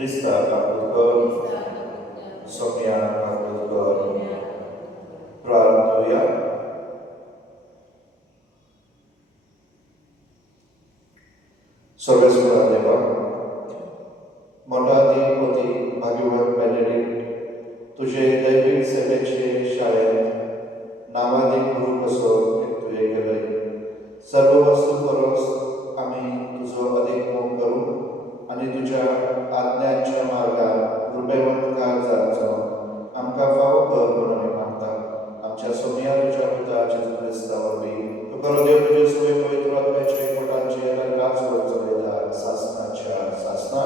Krista Kaputko, Sofia Kaputko, Praluja. सर्वेश्वरा देवा, मोठाधिपती भाग्यवान Benedict तुझे दैविक सेवेचे शाळेत नावाधिक गुरु कसो तुझे केले सर्व वस्तू परस आम्ही तुझो अधिक मोग करू आणि तुझ्या आज्ञांच्या मार्गात कृपेवंत काळ जायचो आमकां फावो कर म्हणून आमी मागता आमच्या सोमया तुझ्या पुता जेजू क्रिस्तावर बी तू करो देव तुझे सोय पवित्र आत्म्याचे पोटांचे राज करचो सासनाच्या सासना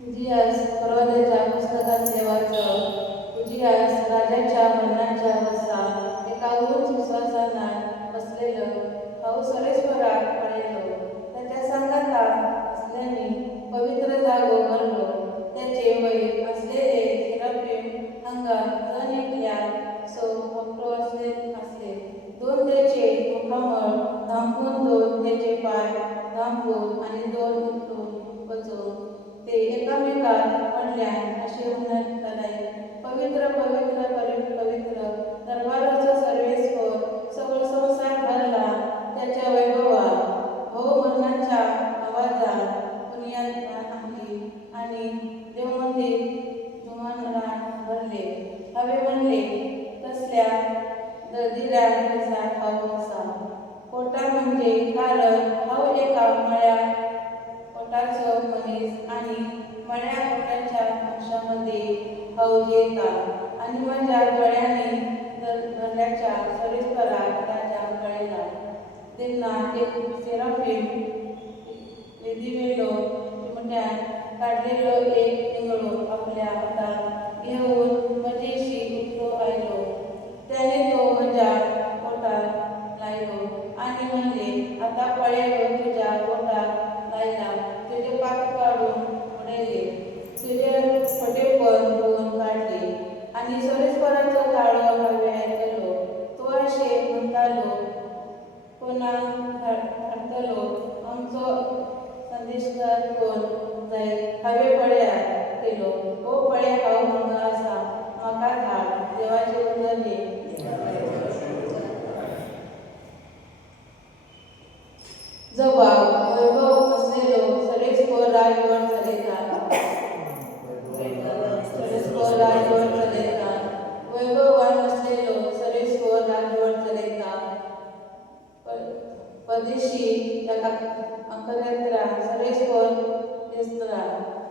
तुझी आज परवाद्याच्या पुस्तकात देवाचं तुझी आज राजाच्या मरणाच्या वसा एका उंच विश्वासानं बसलेलं भाऊ सरेश्वराक पळयलो त्याच्या संगाता असल्याने पवित्र जागो भरलो त्याचे वय असलेले सेराफिम हांगा जण एकल्या सो मोठो असले दोन त्याचे मुखामळ धांपून दोन त्याचे पाय धांपून आणि दोन उठून बचून ते एकामेकात पडल्यान असे म्हणताले पवित्र पवित्र पवित्र दरबाराचो सर्वेश्वर सगळो संसार भरला त्याच्या वैभवात भाऊ मरणाच्या आवाजात पुण्यात आणली आणि देवमंदिर जुमानरान भरले हवे म्हणले तसल्या दिल्या भाऊ असा पोटा म्हणजे कारण भाऊ एका मळ्या पोटाचो मनीस आणि मळ्या पोटाच्या अंशामध्ये भाऊ येतात आणि माझ्या गळ्याने धरल्याच्या सरेश्वराक राजा कळला त्यांना एक सेराफिम वेदिवेलो चिमट्यान काढलेलो एक निंगळो आपल्या हातात घेऊन मजेशी उठलो आयलो त्याने तो माझ्या पोटात लायलो आणि म्हणले आता पळयलो तुझ्या पोटात लायला तुझे पाक काढून उडयले तुझे फटेपण धुवून काढले आणि सरेश्वराचो ताळो हव्यार केलो तो असे म्हणतालो कोणाक धाडटलो आमचो संदेशकार कोण जाय हवे पळ्यार केलो ओ पळ्या हांव हांगा आसा म्हाका धाड देवाचे उतर हे जबाब वैभव असलेलो सरेश्वर राजवर चलयता सरेश्वर राजवर चलयता वैभवान असलेलो सरेश्वर राजवर चलयता परदेशी अंकयंत्रा सरेश्वर दिसता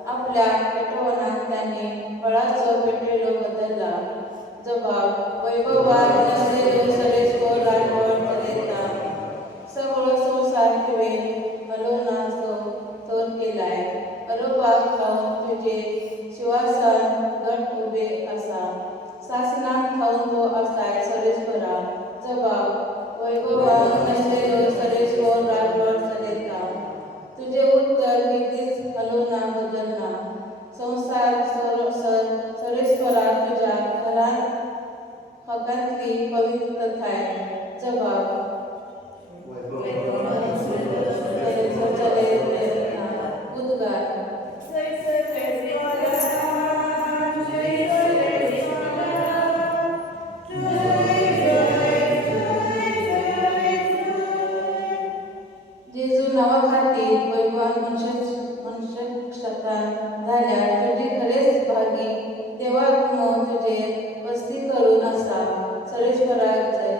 आपल्या पेटवणात त्याने फळाचो पेटलेलो बदलला जबाब वैभवान असलेलो सरेश्वर राजवर चलयता सगळो संसार ठेवेन हलोनाचो थर केलाय अरोपाक खाऊन तुझे शिवासान घट उबे आसा सासनाक खाऊन तो आसाय सरेश्वरा जबाब वैभवान असलेलो सरेश्वर राजवर चलयता तुझे उत्तर कितीच हलोना बदलना संसार सरेश्वरा तुझ्या घरात हकातली पवित्रताय जबाब उद्गार जेजू नावा खातीर वैभवान मनुष्यक्षतान झाल्या तुझी खरेच भागी तेव्हा तुझे वस्ती करून आसा सरेश्वराक जय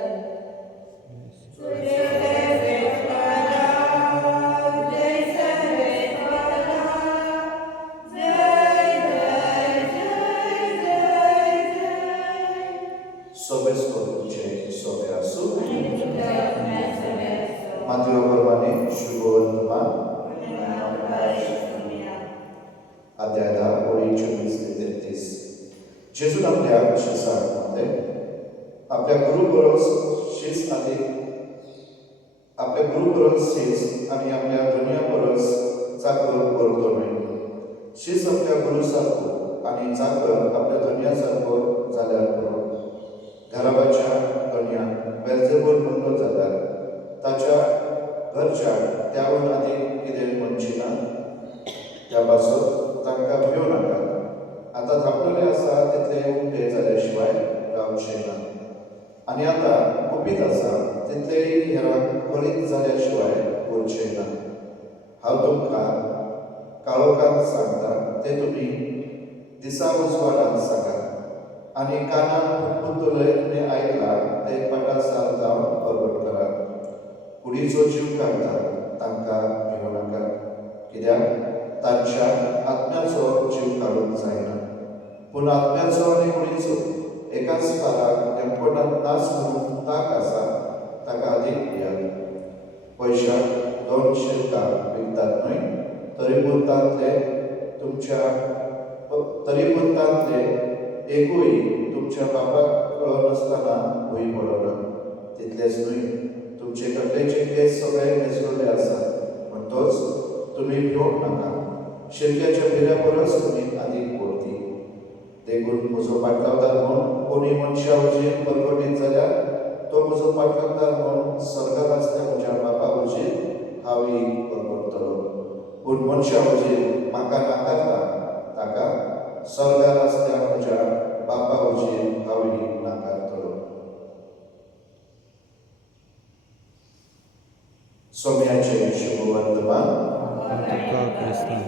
Mateo Permane, Shubon अध्याय 10 ओळी 24 ते 33 जेजून आपल्या शिष्यामध्ये आपल्या गुरु बरोबर शीस अधिक आपल्या गुरु बरोबर शीस आणि आपल्या दुनिया बरोबर चाकर करतो नाही शीस आपल्या गुरु सारखो आणि चाकर आपल्या दुनिया सारखो झाल्यार बरो घराबाच्या दुनिया वेलचे तुमच्या त्याहून अधिक कितें म्हणचिना त्या पासून तांकां भियो नाका. आतां थापलेले आसा तितले उक्ते जाल्या शिवाय रावचे ना. आनी आतां कुपीत आसा तितलेय हेरांक करीत जाल्या शिवाय उरचे ना. हांव तुमकां काळोखांत सांगता तें तुमी दिसा उजवाडांत सांगात. आनी कानान फुटफुटले तुमी आयकलां तें पटासार जावन परगट करात. कुडीचो जीव काडटात तांकां भियो नाका, कित्याक तांच्या आत्म्याचो जीव काडूंक जायना. पूण आत्म्याचो आनी कुडीचो एकाच पाराक नेमपणान नास म्हणून ताक आसा ताका अदीक भियात. पयशाक 2 शिलकां विकतात न्हय, तरी पूण तांतले एकूय तुमच्या बापाक कळनासतना भुंय पडना. तितलेंच न्हय, तुमचे तकलेचे केस सगळे न्हेसवले आसात, पूण तोच तुमी भिवंक नाका. शिलक्याच्या भिऱ्या परस तुमी अदीक व्हडटी. देखून म्हजो पाटलावदार म्हूण कोणी मनशा हुजीर परगटीत जाल्यार तो म्हजो पाटलावदार म्हूण सर्गाक आसल्या म्हज्या बापा हुजीर हांवूय परगटतलो. पूण मनशा हुजीर म्हाका नाकारता ताका सर्गार आसल्या म्हज्या बापा हुजीर हांवूय नाकारतलो. सोम्याचें शुभ वर्तमान. तुका क्रिस्तांव.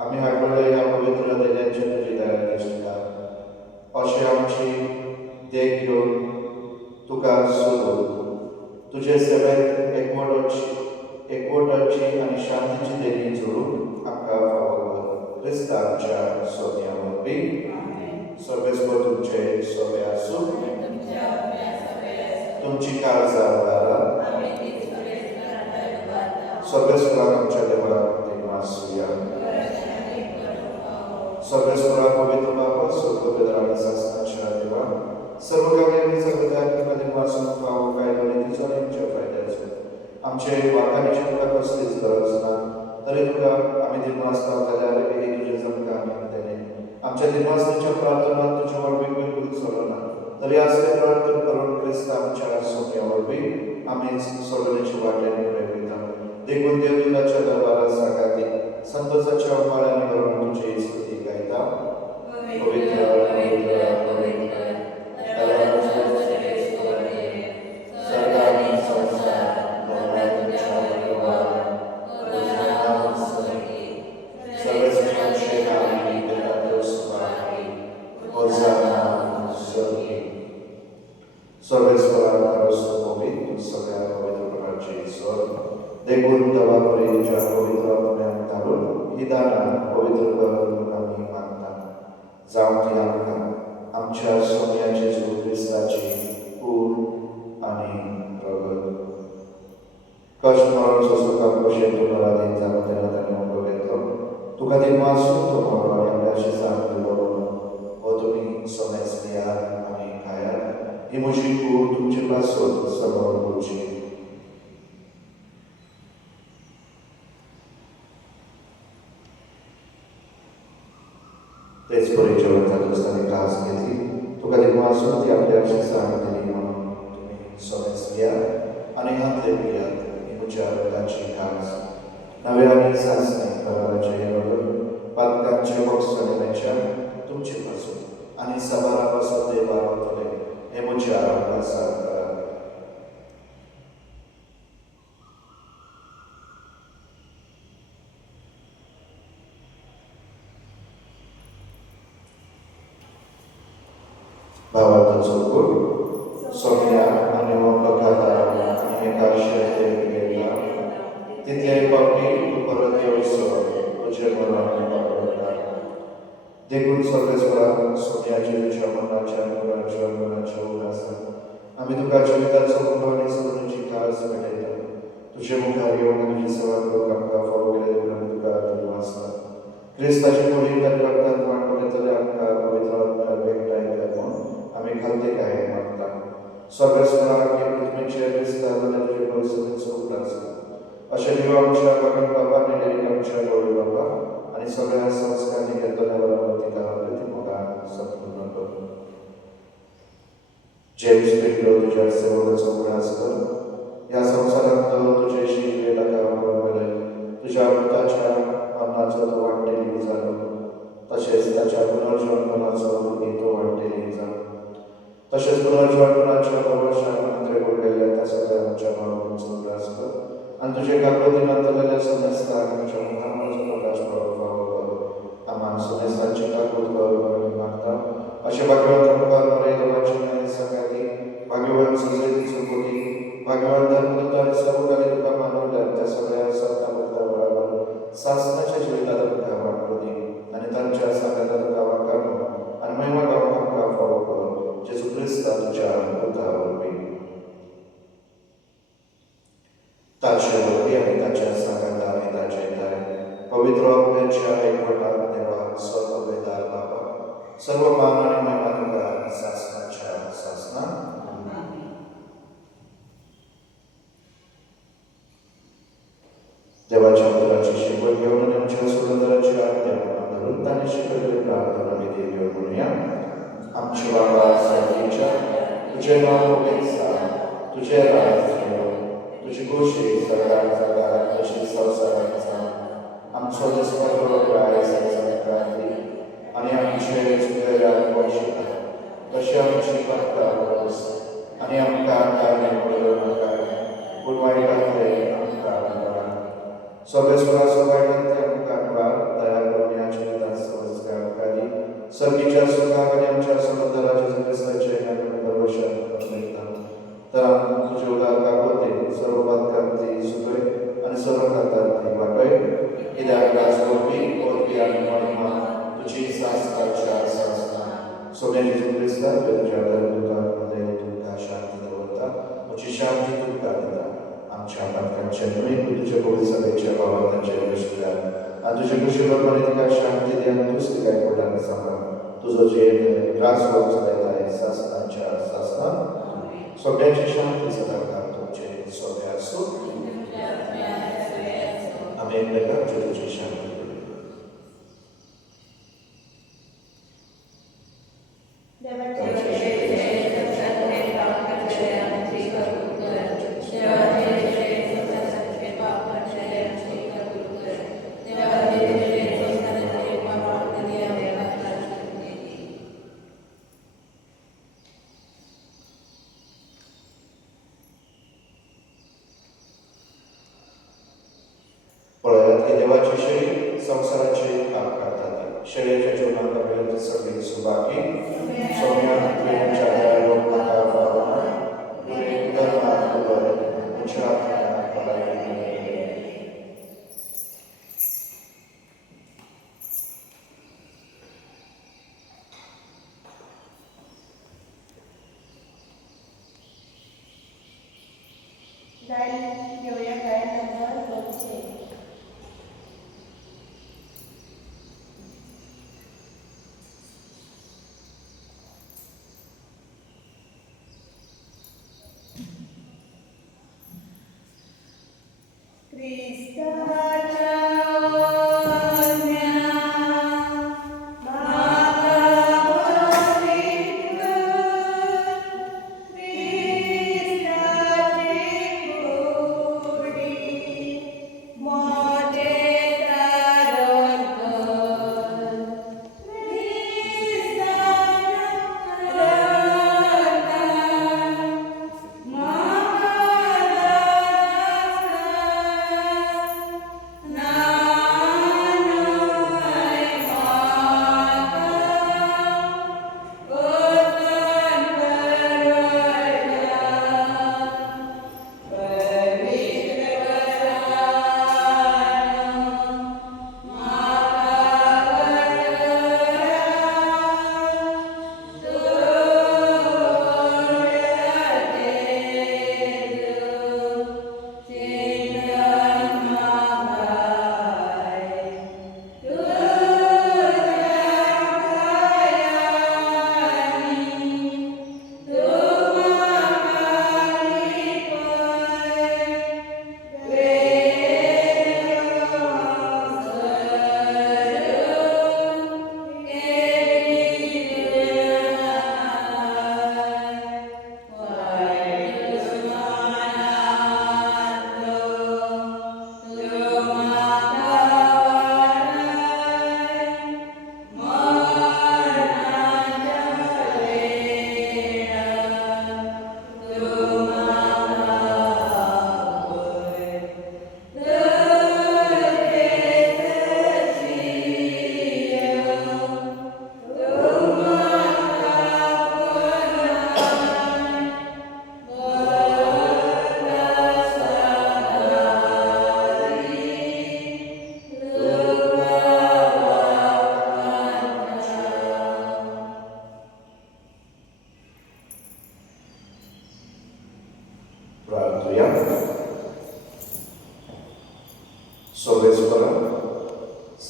आमी हाडलेल्या ह्या पवित्र दैन्याच्या तुजी दया दिसता. अशें आमची देख घेवन तुका सोदून तुजे सेवेंत एकवटाची आनी शांतीची देणी जोडून आमकां फावो कर. क्रिस्त आमच्या सोन्या वरवीं. सर्वेस्वर तुमचे सोबे आसूं. तुमची काळजां उबारात. सर्वेस्वराक आमच्या देवाक आसूया. सर्वेस्वराक पवित्र बाबा स्वर्गपिता आनी सासणाच्या देवा सर्व कार्यांनी सगळ्या वाचून फावो कायदो नीतीचो आनी आमच्या फायद्याचो. आमचे वाखाणीची तुका कसलीच गरज ना, तरी तुका आमी दिनवासता जाल्यार ही तुजे जमका आमी दिले. आमच्या दिनवासनेच्या प्रार्थनांत तुजे वरवीं बिलकुल चलना, तरी असले प्रार्थना करून क्रिस्त आमच्या सोम्या वरवीं आमीच सोडण्याचे वाटेन प्रेरिता. देखून देवदूताच्या दरबारात सागाती संतोषाच्या उमाळ्याने भरून तुझी स्तुती गायता. पवित्र पवित्र पवित्र सर्वांनी संसार सर्वेश्वराचे नामी सर्वेश्वराला पवित्र सगळ्या पवित्र प्रकारचे ईश्वर देखून देवा परीच्या पवित्र आत्म्यात घालून ही दानां पवित्र करून आमी मागता. जावं ती आमकां आमच्या सोन्याचे जेजू क्रिस्ताची कूड आनी प्रगत. कश्ट मरण सोंसोवपाक कशें तूं पराधीन जालो तेन्ना ताणें मोको घेतलो. तुका दिनवासून तो मोडलो आनी आपल्या शिसाक दिलो. हो तुमी सोन्याच पियात आनी खायात. ही म्हजी सूत समोर तुझी. तेच पुढे जेवण जात असताना ग्लास घेतली. तुका वाचून ती आपल्या शिष्याला दिली म्हणून तुम्ही सोबत घ्या आणि हातले पिया. ही तुझ्या रक्ताची घास. नवे आणि सासणे कराराचे रोग पातकांचे वक्सण्याच्या तुमची पासून आणि सभारापासून देवावतले हे मुझे आरोग्याचा करा. भावार्थ चौकूट सोन्या आणि बघादा आणि एका शेत गेला तिथले पापी तू परत येऊसो तुझे मरण वापरता. देखून सर्वेश्वरा सोन्याचे तुझ्या मनाच्या मुलाच्या मनाच्या उल्हासात आम्ही तुका जीविताचो मुलं आणि सोन्याची कास घडयता. तुझे मुखार येऊन तुझी सेवा करून आमकां फावो केले तुका वाचता. क्रिस्ताची मुली रक्तांत वांटले तरी आमकां पवित्र आत्म्यार भेटाय म्हणून आम्ही खालते काय मागता. स्वर्गस्वरा की पृथ्वीचे क्रिस्ताला तुझे परिस्थितीचो उल्हास अशा जीव आमच्या भगवान बाबांनी दिली आमच्या गौरी बाबा आणि सगळ्या संस्कारांनी घेतलेल्या प्रतिकार प्रतिमोगा संपूर्ण कर. जेम्स पेट्रो तुझ्या सेवकाचा उल्हास कर. या संसारात तुझे शिकलेला गावावर तुझ्या अमृताच्या मरणाचा तो वाटेली झालो. तसेच त्याच्या पुनर्जन्माचा तो वाटेली झालो. तसेच पुनर्जन्माच्या प्रवाशांमध्ये बोललेल्या त्या सगळ्या आमच्या भावांचा उल्हास कर. आणि तुझे कापडीनंतरलेल्या समस्त आमच्या मुखांचा प्रकाश कर. आम्हा सुनेसाची कापूर कर मागता. असे भाग्यवंत मुखार मरे देवाची नाही सकाळी भाग्यवान सुजयती चुकोती भाग्यवान धर्मदूताने सर्व काही तुका मानवल्या त्या सगळ्या सत्ता बरोबर शासनाच्या जीविताला तुका वाटतो दे आणि त्यांच्या सांगायला तुका वाकारणो आणि महिमा गावांना तुका फावो कर. जेजू ख्रिस्ता तुझ्या उद्धारावर ताच्या आणि त्याच्या सांगायला आणि त्याच्या इतर पवित्र आत्म्याच्या एकवटात देवा सर्व वेदार बाबा सर्व मान आणि महिमा तुका शासनाच्या शासना. देवाच्या पुत्राची शिकवण घेऊन आमच्या सुगंधाची आज्ञा धरून त्याने शिकवलेली प्रार्थना विधी घेऊन म्हणूया. आमचे बाबा साठीच्या तुझे नाव मोठेसा तुझे राज येवो तुझी गोष्टी सगळ्या जगात तशी संसाराचा आमचा दसरा प्राय संस्कारी आणि आमचे चुकलेल्या वंशिता तशी आमची पत्तावरस आणि आमका काय पडलो नका पूण वाईटातले आमका निवारा. सर्वेश्वरा सगळ्यांते आमका निवार दया करून या जीवितात संस्कार करी सर्गीच्या सुखाक आणि आमच्या समुद्राच्या ख्रिस्ताचे दर्शन तर तुझे उदार कागोते सर्व बातकांती सुतोय आणि सर्व कांतांती वाटोय. कित्याक राजगोपी ओरबी आणि महिमा तुझी शासनाच्या शासना. सोन्याची जेजू ख्रिस्ता तुझ्या धर्मदूतांमध्ये तुका शांती दवरता तुझी शांती तुका दिता. आमच्या बातकांच्या निमित्त तुझ्या गोडी सभेच्या भावांचे वशिल्या आणि तुझे खुशी बरोबर तिका शांती दे आणि तूच तिका एकवटाने सांभाळ. तुझं जे राजभोग चालत आहे शासनाच्या शासना. सगळ्याची शांती सदाकाळ तुमचे सोबे असो. आम्ही एकमेकांची तुझी शांती देवाची शेळी संसाराची काम करतात. शेळीच्या जीवनापर्यंत सगळी सुभागी सौम्या प्रेमच्या लोक माता भावना पुढे धर्मात उभं उच्चार घेऊया गाय नंबर 200.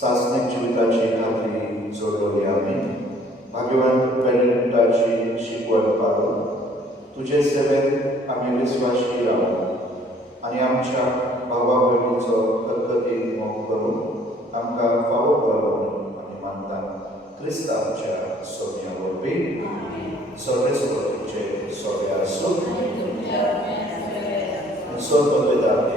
सासनिक जिविताची खात्री जोडवली आम्ही भाग्यवंत बेनेडिक्टाची शिकवण पाळून तुझे सेवेत आम्ही विश्वासी राहू आणि आमच्या भावा भयणीचो कर्कतीक मोग करून आमकां फावो करून आमी मानता क्रिस्तांच्या सोन्या वरवीं सर्वेस्वरूचे सोव्या आसूं सोद पदवेदार